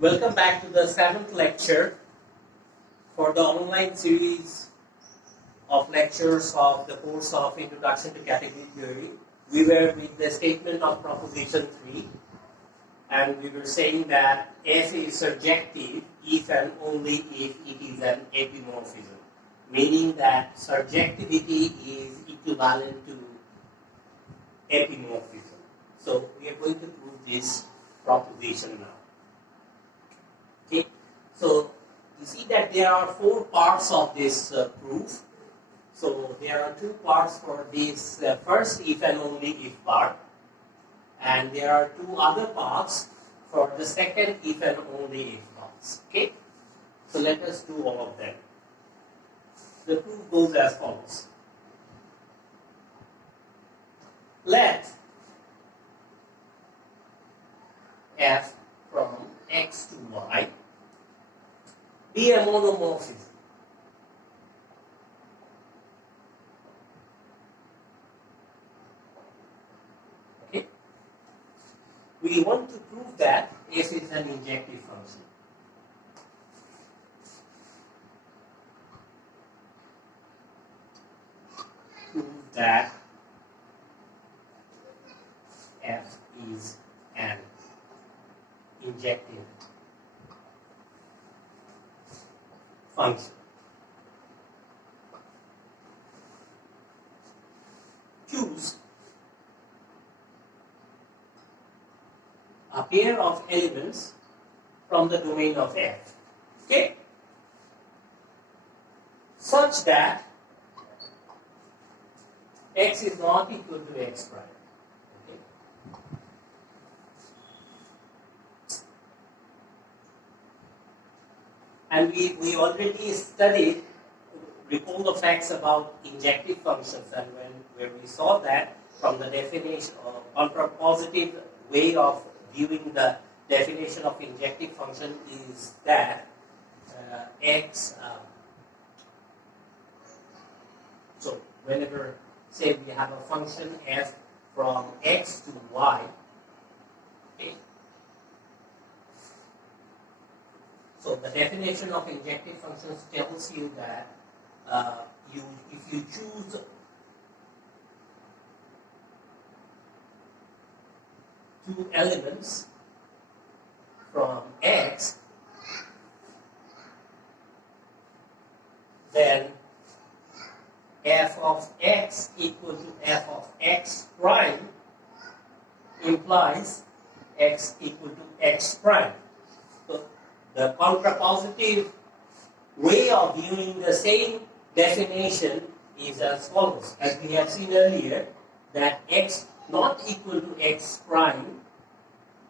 Welcome back to the 7th lecture for the online series of lectures of the course of Introduction to Category Theory. We were with the statement of proposition 3, and we were saying that F is surjective if and only if it is an epimorphism, meaning that surjectivity is equivalent to epimorphism. So we are going to prove this proposition now. Okay, so you see that there are 4 parts of this proof. So there are 2 parts for this first if and only if part, and there are 2 other parts for the second if and only if parts. Okay, so let us do all of them. The proof goes as follows. Let f from x to y be a monomorphism. Okay? We want to prove that f is an injective function. Prove that f is an injective function. Choose a pair of elements from the domain of F, okay, such that x is not equal to x prime. And we already studied, recall the facts about injective functions, and where we saw that from the definition, contrapositive way of viewing the definition of injective function is that x, so whenever, say we have a function f from x to y, okay. So the definition of injective functions tells you that if you choose two elements from x, then f of x equal to f of x prime implies x equal to x prime. So the contrapositive way of viewing the same definition is as follows. As we have seen earlier, that x not equal to x prime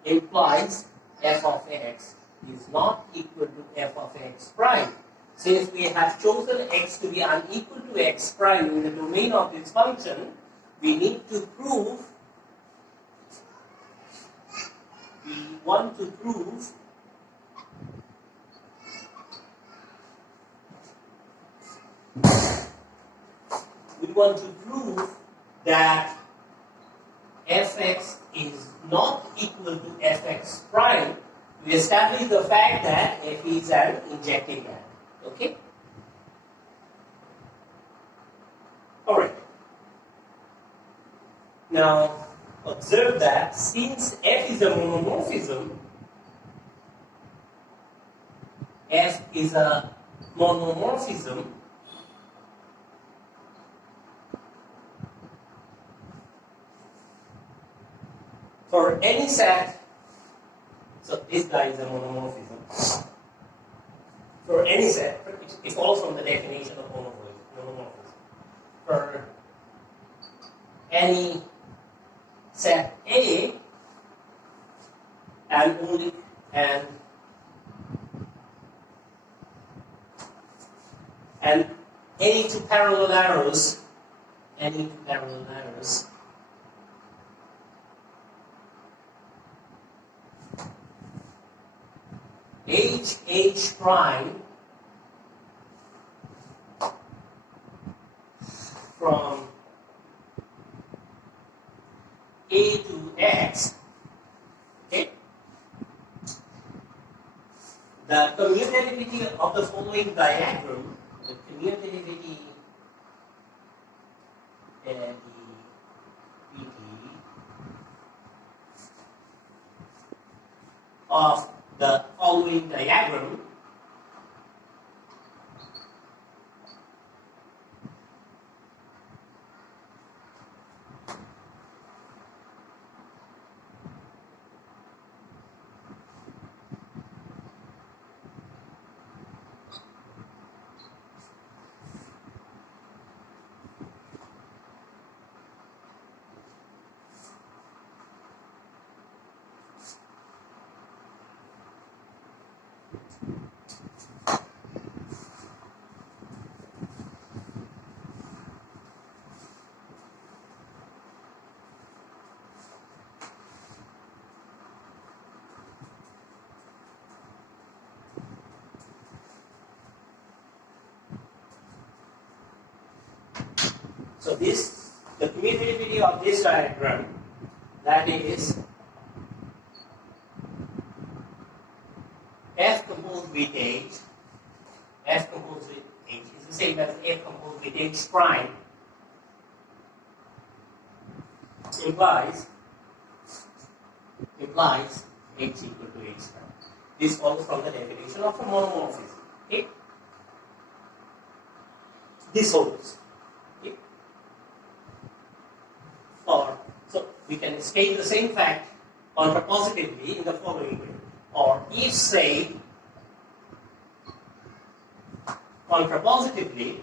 implies f of x is not equal to f of x prime. Since we have chosen x to be unequal to x prime in the domain of this function, we need to prove, we want to prove that fx is not equal to fx prime. We establish the fact that f is an injective element. Okay? Alright. Now, observe that since f is a monomorphism, for any set, so this guy is a monomorphism. For any set, it follows from the definition of monomorphism. For any set A and any two parallel arrows, H prime from A to X, okay, the commutativity of the following diagram, the commutativity of the following diagram So this, the commutativity of this diagram, that is F composed with H, F composed with H is the same as F composed with H prime, implies H equal to H prime. This follows from the definition of a monomorphism. Okay? This holds. Okay? So we can state the same fact contrapositively in the following way. Or if, say, contrapositively,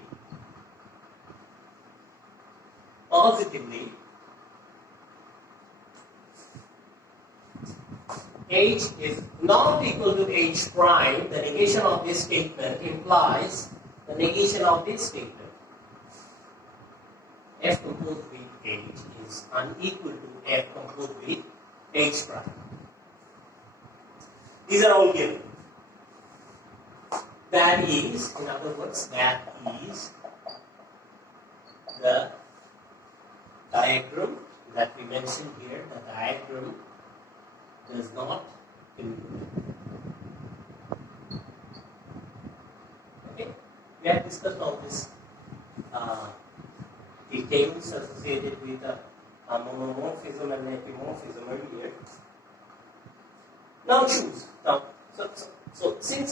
H is not equal to H prime, the negation of this statement implies the negation of this statement. F composed with H is unequal to F composed with H prime. These are all given. That is, in other words, that is the diagram that we mentioned here. The diagram does not commute. Okay? We have discussed all this details associated with monomorphism and antimorphism earlier. Now choose. So since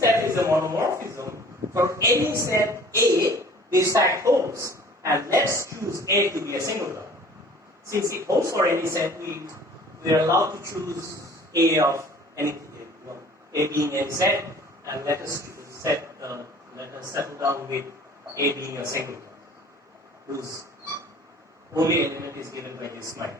that is a monomorphism, for any set A, this fact holds. And let's choose A to be a singleton. Since it holds for any set, we are allowed to choose A of anything, A being any set, and let us settle down with A being a singleton, whose only element is given by this smile.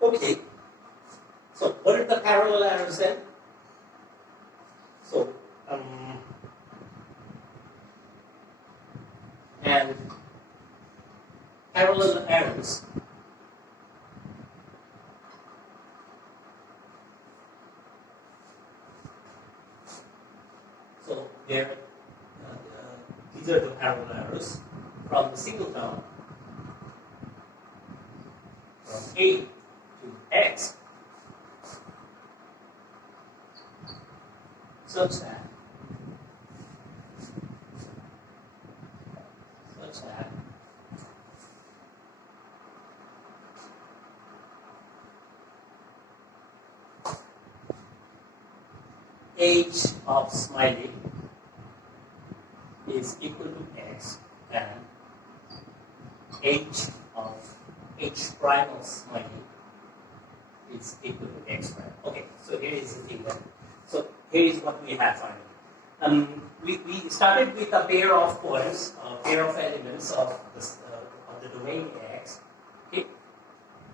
Okay, so what are the parallel errors then? So, and parallel errors so there these are the parallel errors from the singleton from A to X such that H of smiley is equal to X and H prime of smiley is equal to X prime. Okay, so here is the thing then. So here is what we have finally. We started with a pair of points, a pair of elements of the domain X, okay,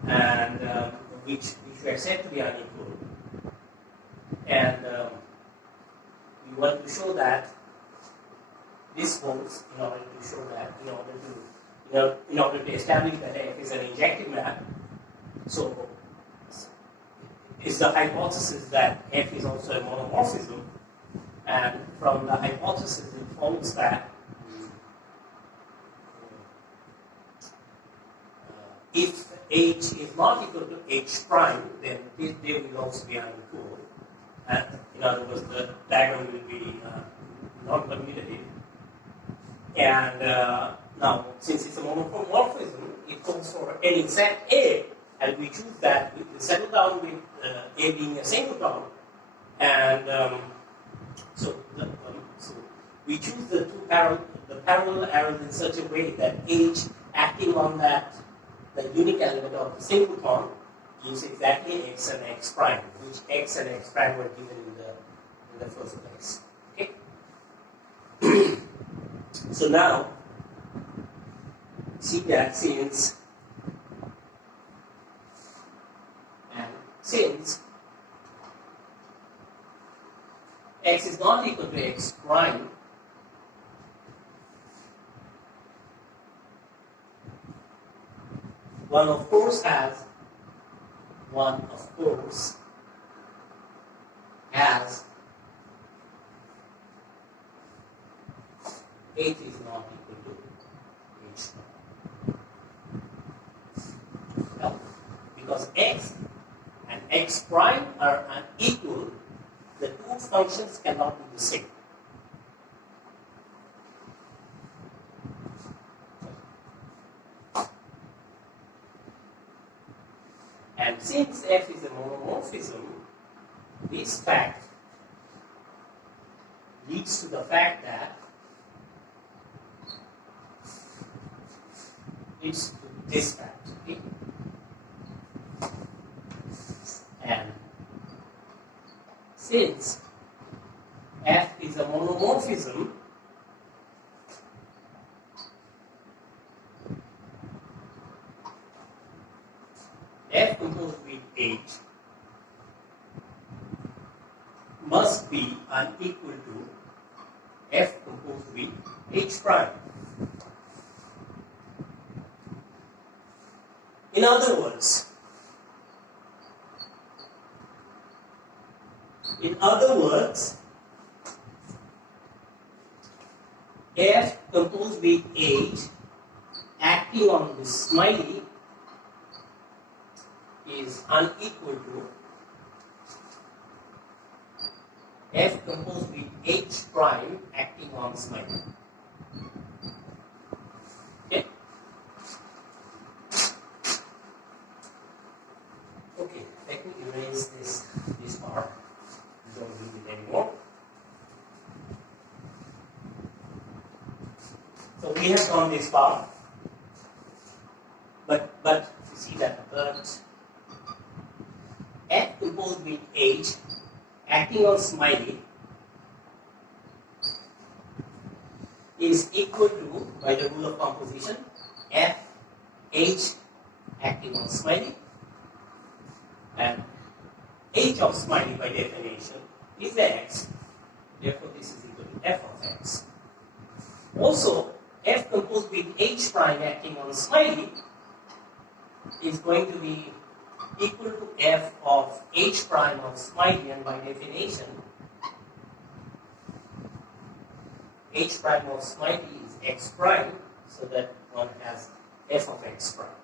and which were said to be unequal, and we want to show that this holds in order to show that in order to establish that F is an injective map. So is the hypothesis that F is also a monomorphism, and from the hypothesis it follows that h is not equal to h prime, then they will also be unequal. And in other words, the diagram will be non-commutative. And now, since it's a monomorphism, it holds for any exact A, and we choose that. We settle down with A being a singleton, and so we choose the parallel arrows in such a way that H acting on that the unique element of the singleton gives exactly x and x prime, which x and x prime were given in the first place. Okay. So now, see that since x is not equal to x prime, one of course has h is not equal to h prime. Now, because x and x prime are unequal, the two functions cannot be the same. And since f is a monomorphism, this fact leads to the fact that leads to this fact. Okay? And since f is a monomorphism, f composed with h must be unequal to f composed with h prime. In other words, f composed with h acting on the smiley is unequal to f composed with h prime acting on smiley. Okay? Okay, let me erase this part. We don't need it anymore. So we have gone this far, but you see that f composed with h acting on smiley is equal to, by the rule of composition, f h acting on smiley, and h of smiley by definition is x, therefore this is equal to f of x. Also, f composed with h prime acting on smiley is going to be equal to f of h prime of smiley, and by definition h prime of smiley is x prime, so that one has f of x prime.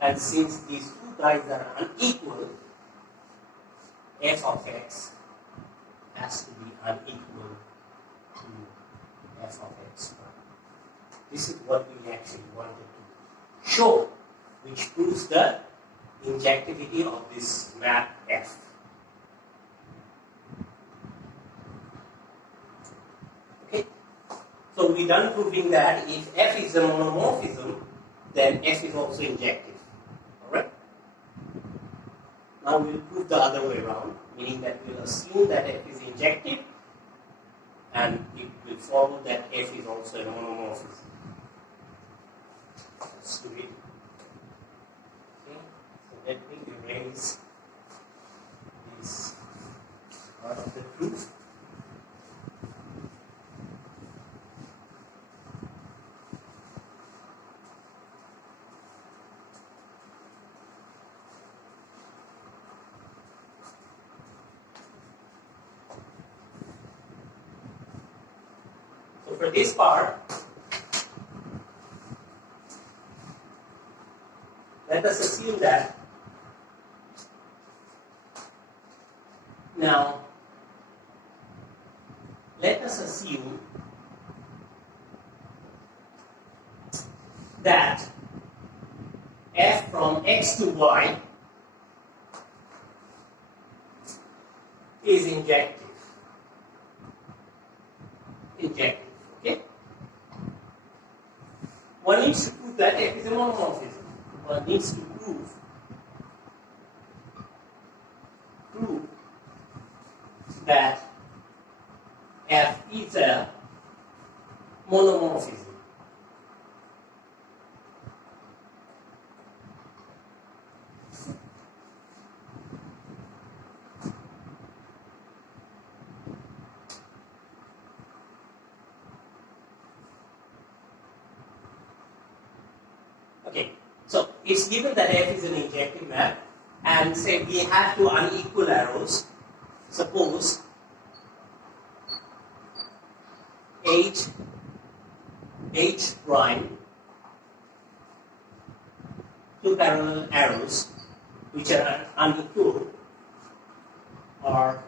And since these two guys are unequal, f of x has to be unequal to f of x prime. This is what we actually wanted to show, which proves the injectivity of this map F. Okay? So we done proving that if F is a monomorphism, then F is also injective. Alright? Now we'll prove the other way around, meaning that we'll assume that F is injective, and it will follow that F is also a monomorphism. Let's do it. Let me erase this part of the proof. So for this part, let us assume that now let us assume that f from x to y is injective. Okay? One needs to prove that f is a monomorphism. One needs to prove that f is a monomorphism. Okay, so it's given that f is an injective map, and say we have two unequal arrows. Suppose H prime, two parallel arrows which are unequal or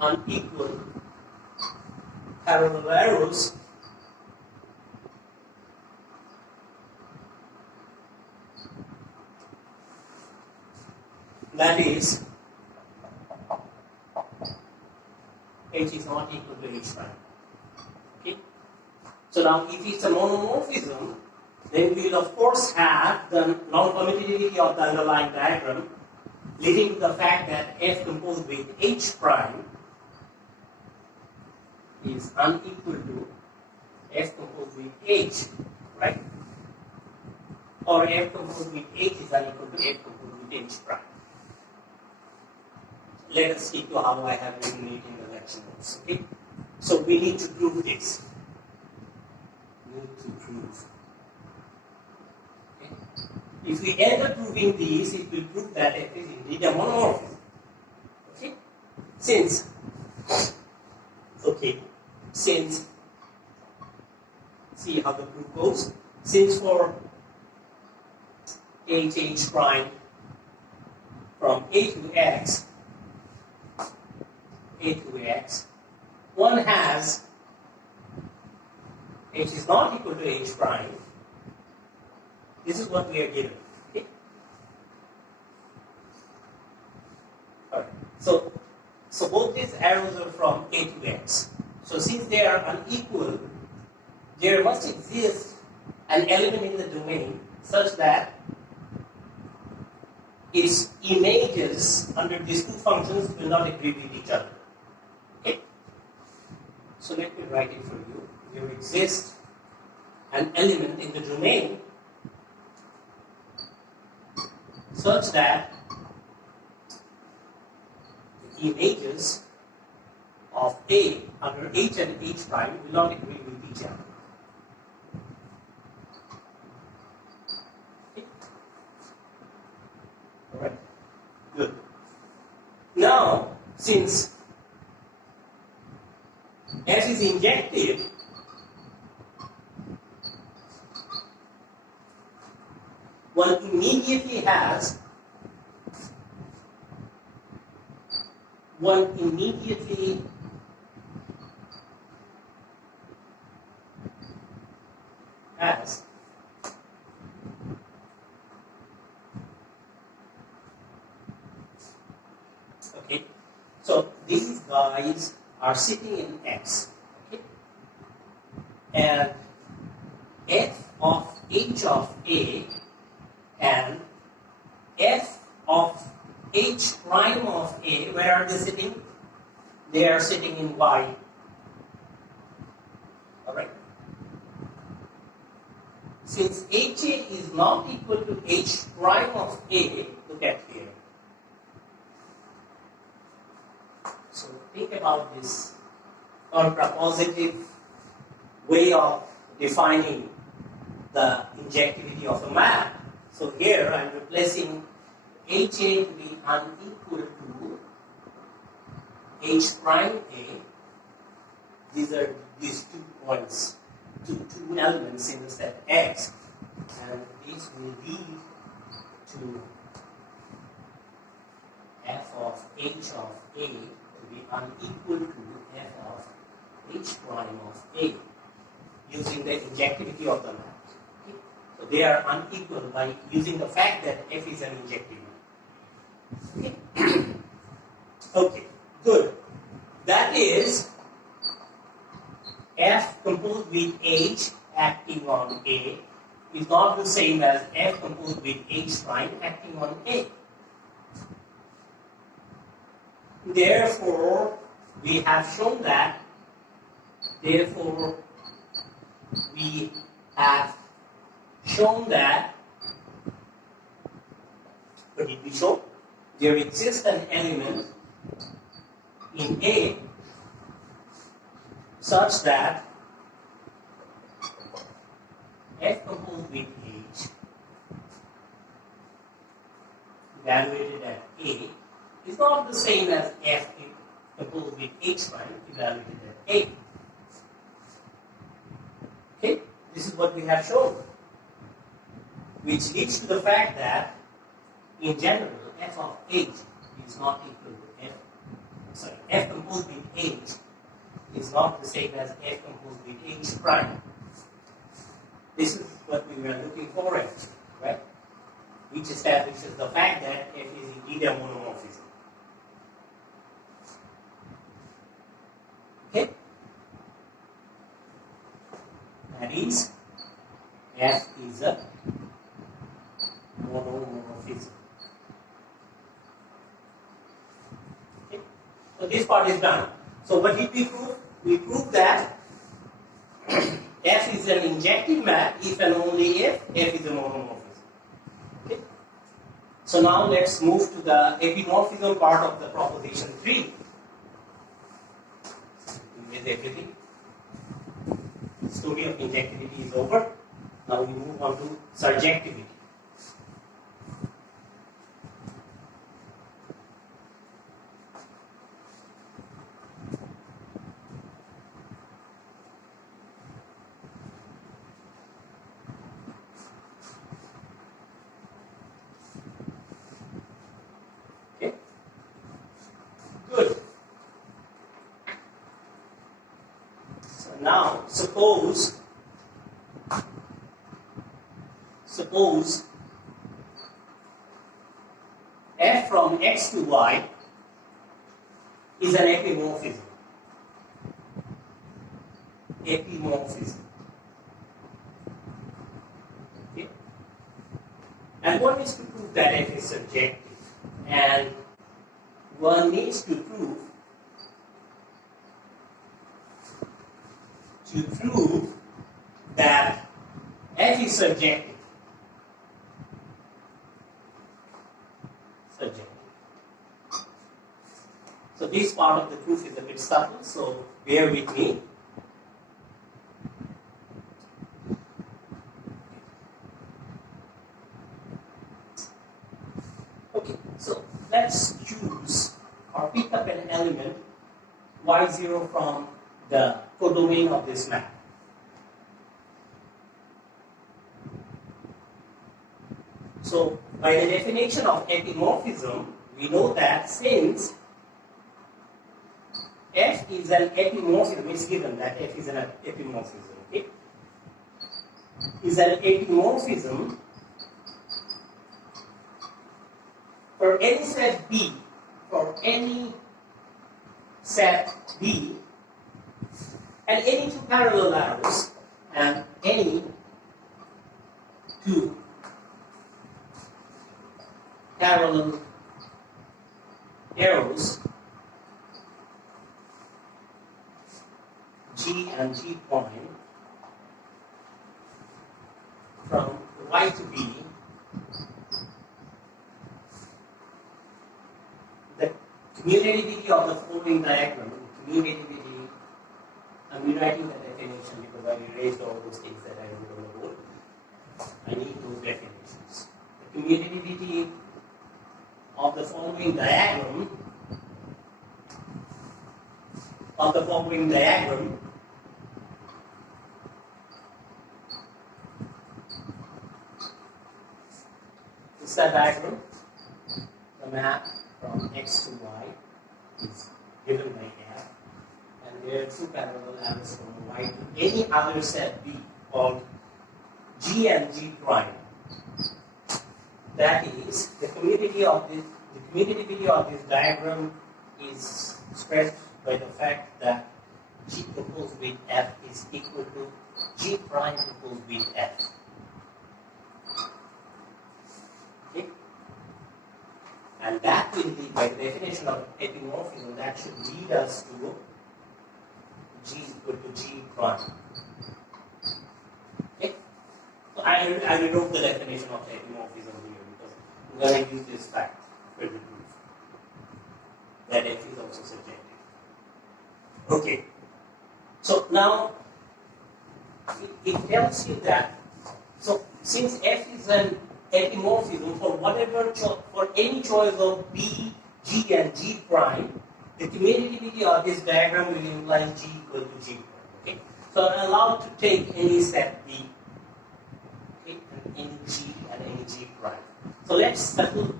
unequal parallel arrows that is H is not equal to H prime. Okay? So now if it's a monomorphism, then we will of course have the non-commutativity of the underlying diagram, leading to the fact that f composed with H prime is unequal to f composed with H, right? Or f composed with H is unequal to f composed with H prime. Let us stick to how I have written it in the lecture notes. Okay? So we need to prove this. Okay? If we end up proving these, it will prove that f is indeed a monomorphism. Okay? Since see how the proof goes. Since for H prime from A to X, one has H is not equal to H prime. This is what we are given. Okay? Alright. So both these arrows are from A to X. So since they are unequal, there must exist an element in the domain such that its images under these two functions will not agree with each other. Okay? So let me write it for you. There exists an element in the domain such that the images of A under H and H prime will not agree with each other. Okay? Alright, good. Now, since F is injective, one immediately has okay, so these guys are sitting in X, okay, and f of H of A and f of H prime of A, where are they sitting? They are sitting in Y. Alright. Since HA is not equal to H prime of A, look at here. So think about this contrapositive way of defining the injectivity of a map. So here I am replacing HA to be unequal to H prime A. These are these 2 points, two elements in the set X, and these will be to f of h of a to be unequal to f of h prime of a using the injectivity of the map. Okay? So they are unequal by using the fact that f is an injective map. Okay, okay, good. That is f composed with h acting on a is not the same as f composed with h prime acting on a. Therefore, we have shown that. Therefore, we have shown that. What did we show? There exists an element in A such that f composed with h evaluated at A is not the same as f composed with h prime evaluated at A. Okay, this is what we have shown, which leads to the fact that in general f of h is not equal to f composed with h is not the same as f composed with h prime. This is what we were looking for at, right? Which establishes the fact that f is indeed a monomorphism. Okay? That is, f is a monomorphism. Okay? So this part is done. So what did we prove? We proved that f is an injective map if and only if f is a monomorphism. Okay? So now let's move to the epimorphism part of the proposition 3. With everything. The story of injectivity is over. Now we move on to surjectivity. Okay? Good. So now suppose f from x to y is an epimorphism. Epimorphism. Okay? And one needs to prove that f is surjective. And one needs to prove that f is surjective. So this part of the proof is a bit subtle, so bear with me. Okay, so let's choose or pick up an element y0 from the codomain of this map. So by the definition of epimorphism, we know that since f is an epimorphism, it's given that f is an epimorphism, okay? Is an epimorphism for any set B, and any two parallel arrows, and any two parallel arrows G and G point from Y to B, the commutativity of the following diagram, commutativity, I'm rewriting the definition because I erased all those things that I wrote on the board. I need those definitions. The commutativity of the following diagram is is the diagram. The map from x to y is given by f, and there are two parallel arrows from y to any other set B called G and G prime. That is, the commutativity of this diagram is expressed by the fact that G proposed with F is equal to G prime proposed with F. Okay? And that will lead, by the definition of epimorphism, that should lead us to G equal to G prime. Okay? So I rewrote the definition of epimorphism here because I'm going to use this fact for the proof that F is also subjective. Okay. So now it tells you that, so since F is an epimorphism for any choice of B, G and G prime, the commutativity of this diagram will imply G equal to G prime. Okay? So I'm allowed to take any set B, okay, and any G and any G prime. So let's settle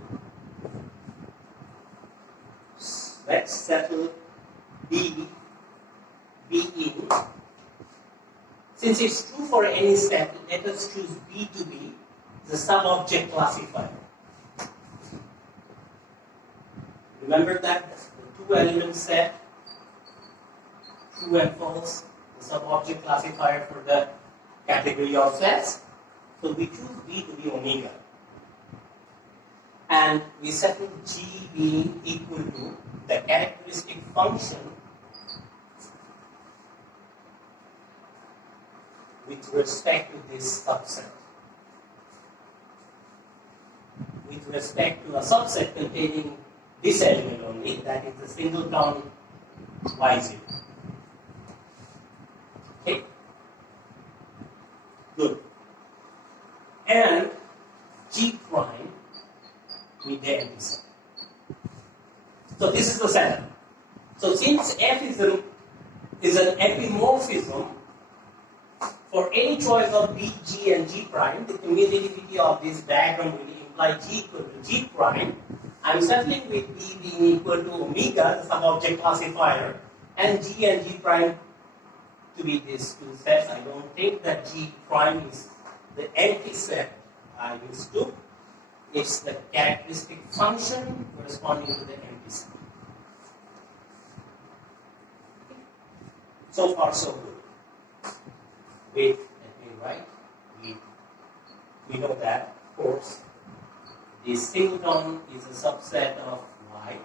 B in. Since it's true for any set, let us choose B to be the subobject classifier. Remember that the two element set, true and false, the subobject classifier for the category of sets. So we choose B to be omega. And we settle G being equal to the characteristic function with respect to this subset. With respect to a subset containing this element only, that is the singleton y0. Okay? Good. And G prime with the empty set. So this is the setup. So since F is an epimorphism, for any choice of B, G and G prime, the commutativity of this diagram will imply G equal to G prime. I'm settling with B being equal to omega, the subobject classifier, and G and G prime to be these two sets. I don't think that G prime is the empty set I used to. It's the characteristic function corresponding to the empty set. So far, so good. Wait, let me write. We know that, of course, the singleton is a subset of Y,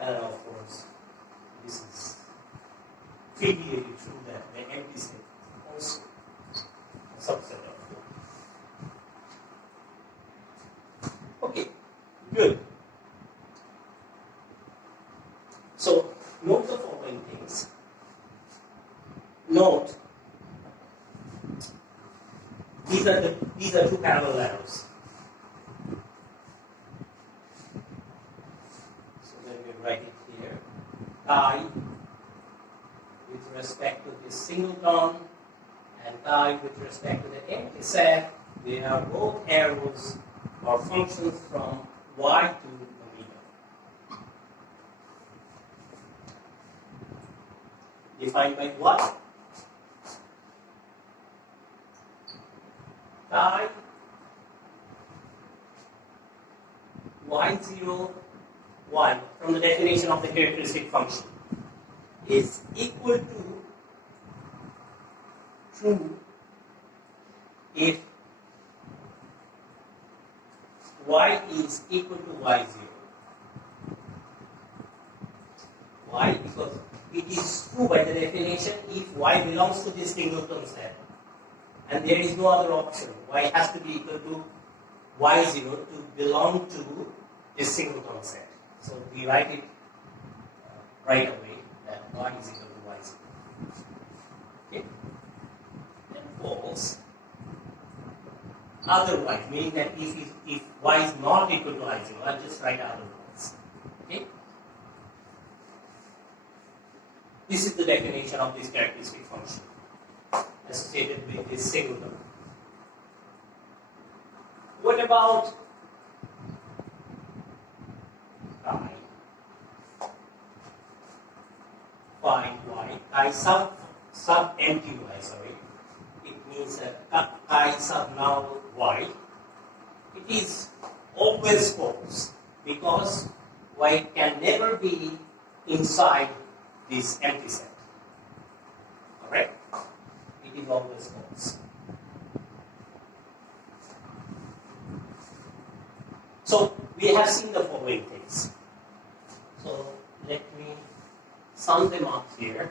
and of course, this is trivially true that the empty set is also a subset of Y. Okay, good. So, note the following things. Note, these are two parallel arrows. So let me write it here. Chi with respect to this singleton and chi with respect to the empty set, they are both arrows or functions from y to omega. Defined by what? Chi y0 y from the definition of the characteristic function is equal to true if y is equal to y0. Why? Because it is true by the definition if y belongs to this singleton set. And there is no other option. Y has to be equal to y0 to belong to this singleton set. So we write it right away that y is equal to y0. Okay? And false. Otherwise, meaning that if y is not equal to y0, I'll just write otherwise. Okay? This is the definition of this characteristic function associated with this singleton. What about chi phi y, chi sub empty y, sorry, it means chi sub null y, it is always false because y can never be inside this empty set. Correct? It is always false. So we have seen the following things. So let me sum them up here.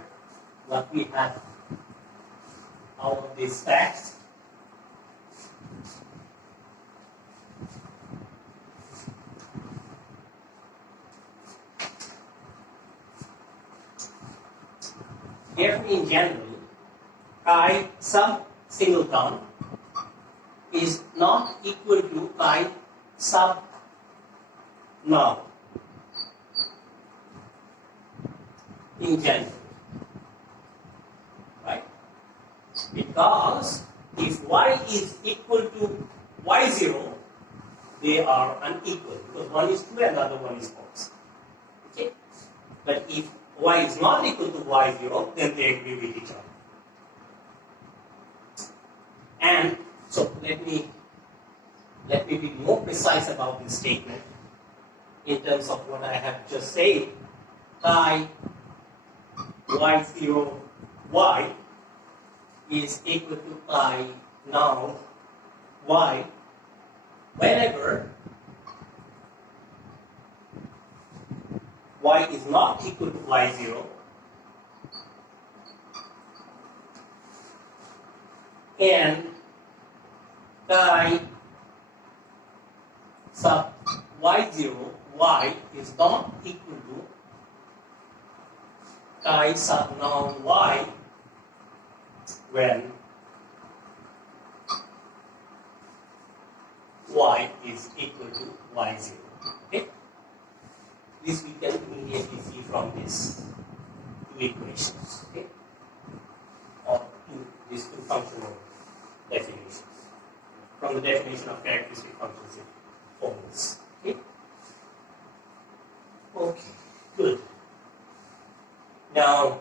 What we have out of these facts. Therefore, in general, chi sub singleton is not equal to chi sub null in general, right? Because if y is equal to y0, they are unequal because one is true and the other one is false. Okay? But if y is not equal to y0, then they agree with each other. And so let me be more precise about this statement in terms of what I have just said. Chi y0 y is equal to chi null y whenever y is not equal to y0 and chi sub y0 y is not equal to chi sub null y when y is equal to y0. Okay? This we can immediately see from these two equations. Okay? Or these two functional definitions. From the definition of characteristic functions in formulas. Okay? Okay, good. Now,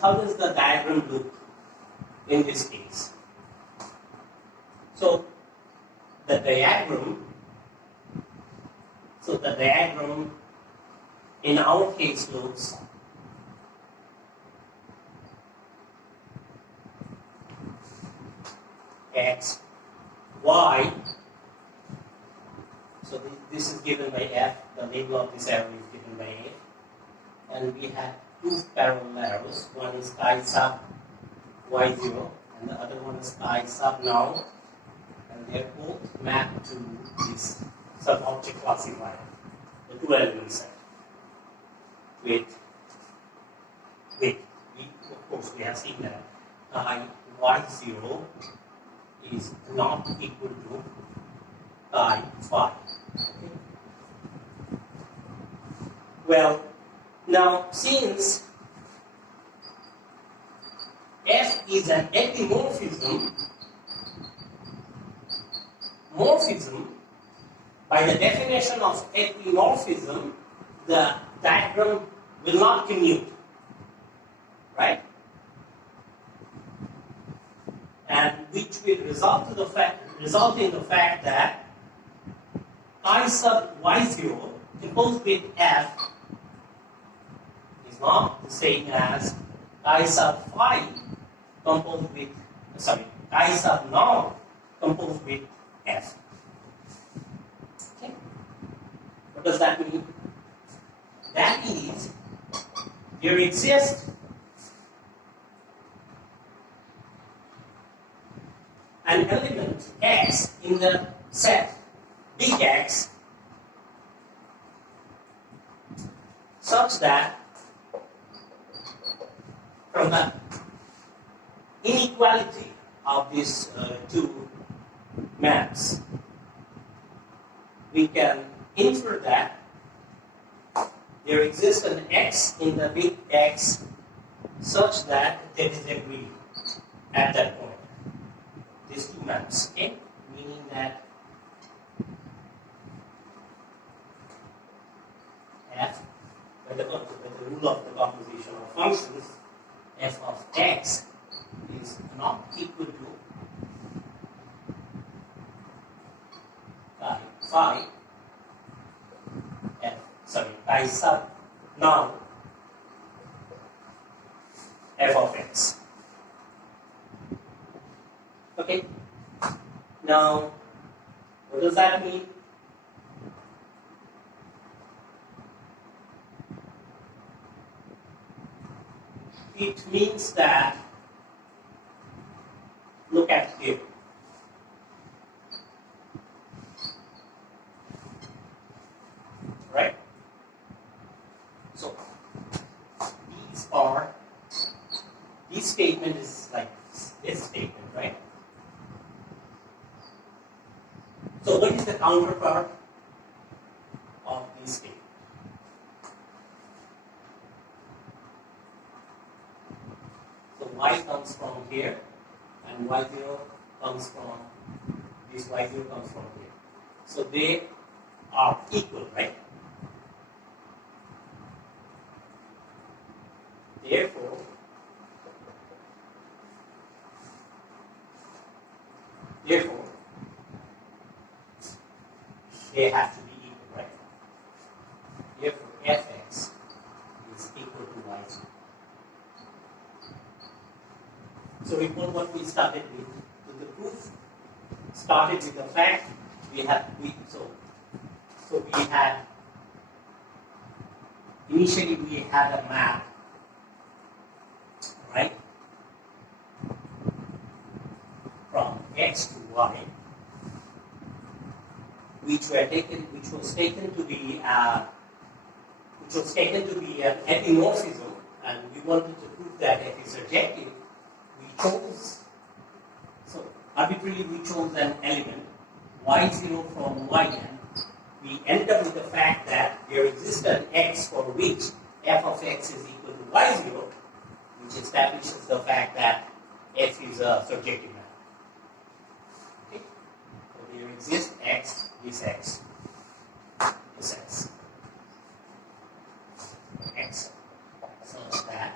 how does the diagram look in this case? So the diagram in our case looks x, y. So this is given by f. The label of this arrow is given by f, and we have two parallel arrows. One is chi sub y0 and the other one is chi sub null, and they are both mapped to this subobject classifier, the two element set. Of course we have seen that chi y0 is not equal to chi phi. Okay. Well, now since f is an epimorphism, by the definition of epimorphism, the diagram will not commute, right? And which will result in the fact that chi sub y0 composed with f is not the same as chi sub phi composed with, chi sub null composed with f. Okay? What does that mean? That is, there exists an element x in the set big X such that from the inequality of these two maps, we can infer that there exists an x in the big X such that they disagree at that point. These two maps, okay? Meaning that f, by the rule of the composition of functions, f of x is not equal to phi sub now f of x. Okay? Now, what does that mean? It means that, look at here. Right? So, this statement is like this statement, right? So, what is the counterpart of this statement? So, y comes from here, and y0 comes from this, y0 comes from here. So, they are equal, right? Therefore, they have to be equal, right? Therefore, fx is equal to y0. So recall what we started with. So the proof started with the fact we had initially we had a map, right, from x to y, which was taken to be an epimorphism, and we wanted to prove that f is surjective. Arbitrarily we chose an element y0 from yn. We end up with the fact that there exists an x for which f of x is equal to y0, which establishes the fact that f is a surjective map. Okay? So there exists x, this x, this x, x, such that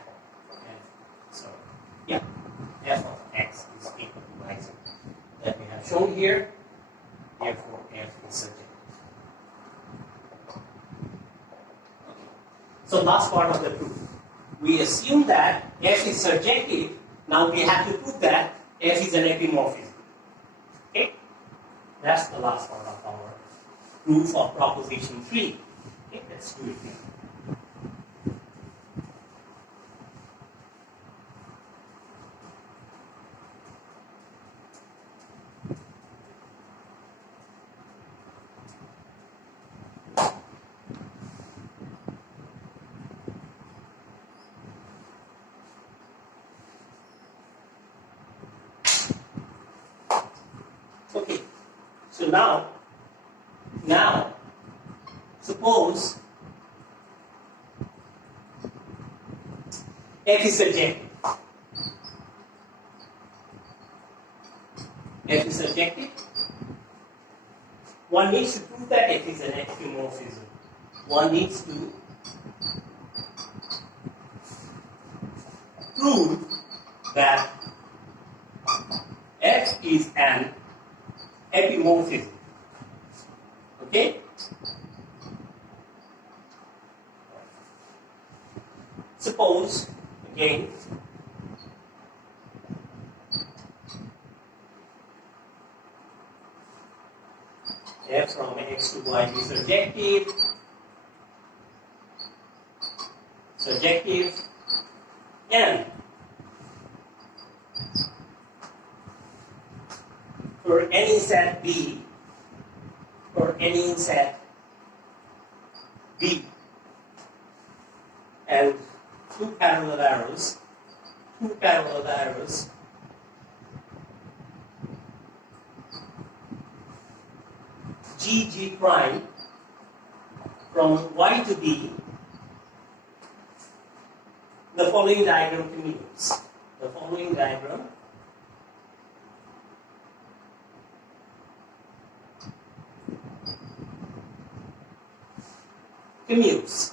f of x is equal to y0. That we have shown here, therefore f is surjective. Okay. So last part of the proof. We assume that f is surjective, now we have to prove that f is an epimorphism. Okay? That's the last part of our proof of proposition 3. Okay, let's do it now. Okay, so now suppose f is surjective. F is surjective. One needs to prove that f is an epimorphism. One needs to prove that f is an epimorphism. Okay? Suppose, again, f from x to y is surjective, and for any set B, and two parallel arrows, G prime from y to B the following diagram commutes. The following diagram commutes.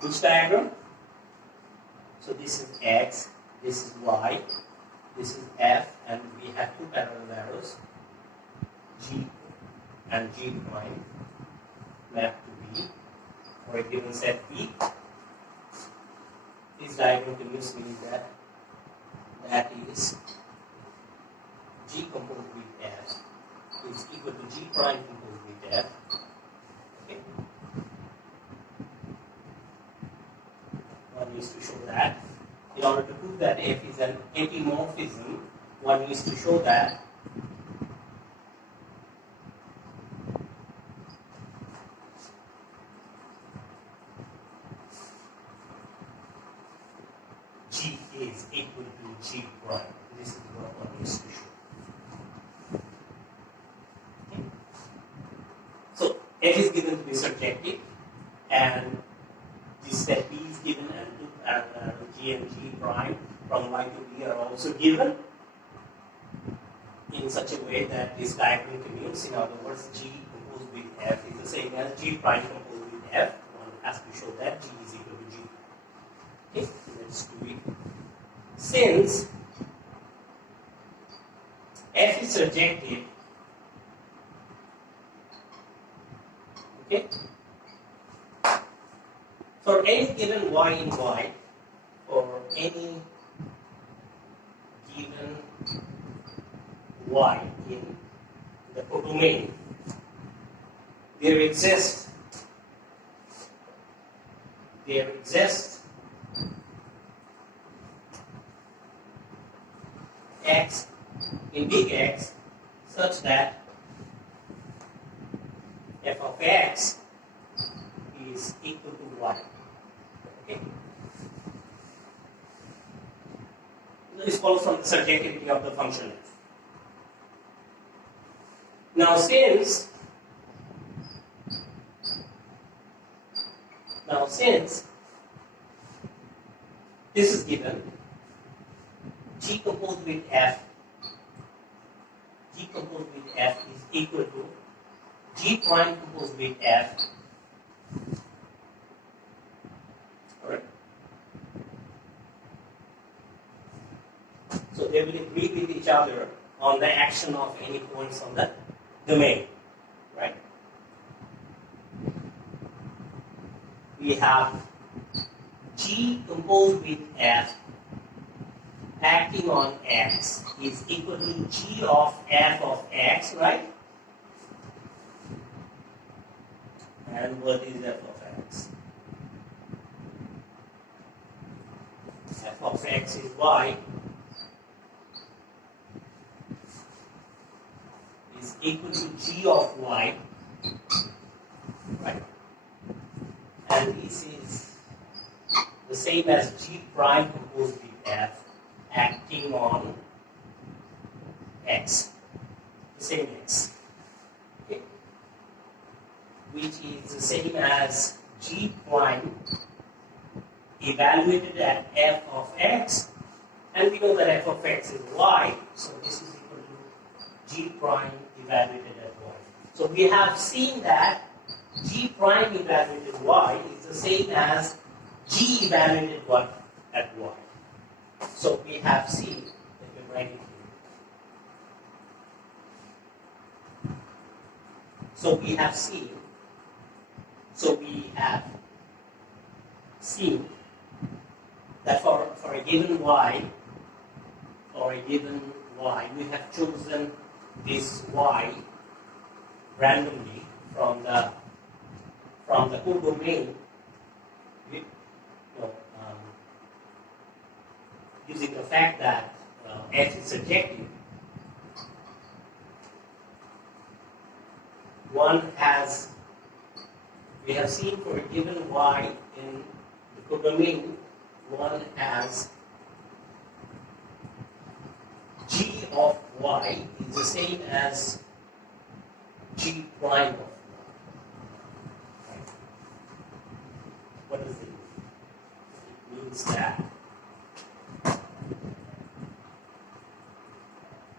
Which diagram? So this is X, this is Y, this is F, and we have two parallel arrows, G and G prime, mapped to B for a given set B. This diagram commutes means that is G composed with F is equal to G prime composed with F. Okay. One needs to show that. In order to prove that F is an antimorphism, one needs to show that G is equal to G prime. This is what one needs to show. Okay. So F is given to be subjective, and this set B is given, and G and G prime from Y to B are also given in such a way that this diagram commutes. In other words, G composed with F is the same as G prime composed with F. One has to show that G is equal to G. Okay, so let's do it. Since F is surjective, okay, for any given Y in Y, for any given Y in the codomain, there exists X in big X such that f of X is equal to Y. Okay. This follows from the surjectivity of the function f. Now since this is given, G composed with F is equal to G prime composed with F. Alright. So they will agree with each other on the action of any points on the domain. Right? We have G composed with F acting on X is equal to G of F of X, right? And what is F of X? F of X is Y is equal to G of Y, right? And this is the same as G prime composed with F acting on X, the same X, okay, which is the same as G prime evaluated at F of X, and we know that F of X is Y, so this is equal to G prime evaluated at Y. So we have seen that G prime evaluated Y is the same as G evaluated at Y. So we have seen, let me write it here. So we have seen that for a given Y, we have chosen this Y randomly from the codomain, using the fact that F is surjective. We have seen for a given Y in the codomain, one has G of Y is the same as G prime of Y. Right? What does it mean? means that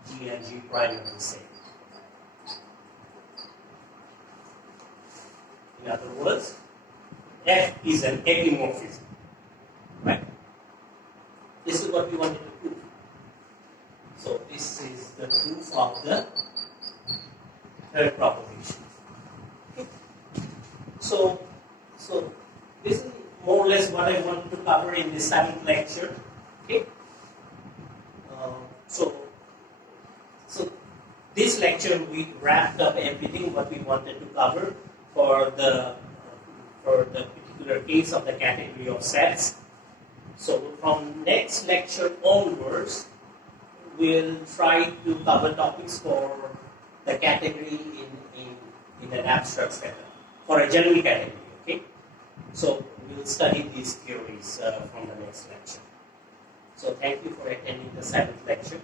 G and G prime are the same. In other words, F is an epimorphism. Right? This is what we wanted to prove. So this is the proof of the third proposition. Okay. So this is more or less what I wanted to cover in this 7th lecture. Okay. So this lecture we wrapped up everything what we wanted to cover for the particular case of the category of sets. So from next lecture onwards, we'll try to cover topics for the category in an abstract setup, for a general category. Okay, so we'll study these theories from the next lecture. So thank you for attending the 7th lecture.